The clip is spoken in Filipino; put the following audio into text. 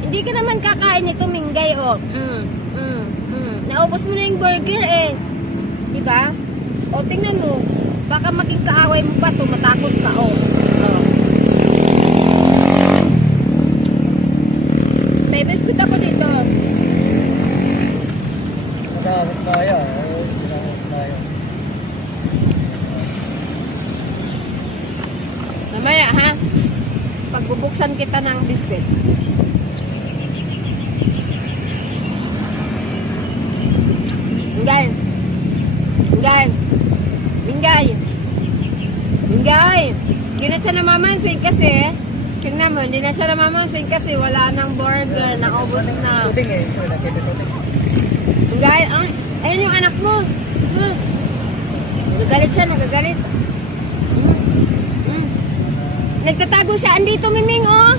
Hindi ka naman kakain nito, Minggay, oh. Naubos mo na yung burger, eh. Diba? O, tingnan mo. Baka maging kaaway mo pa to, matakot ka, oh. May biscuit ako dito. Matakot tayo. Matakot tayo. Mamaya, ha? Pagbubuksan kita ng biscuit. Minggay. Minggay. Minggay. Minggay. Hindi na siya namamansing kasi, tingnan mo, hindi na siya namamansing kasi wala nang burger, naubos na. Tuding eh. Tuding. Minggay, ayun yung anak mo. Nagagalit siya, nagagalit. Nagtatago siya. Andito, Miming, oh.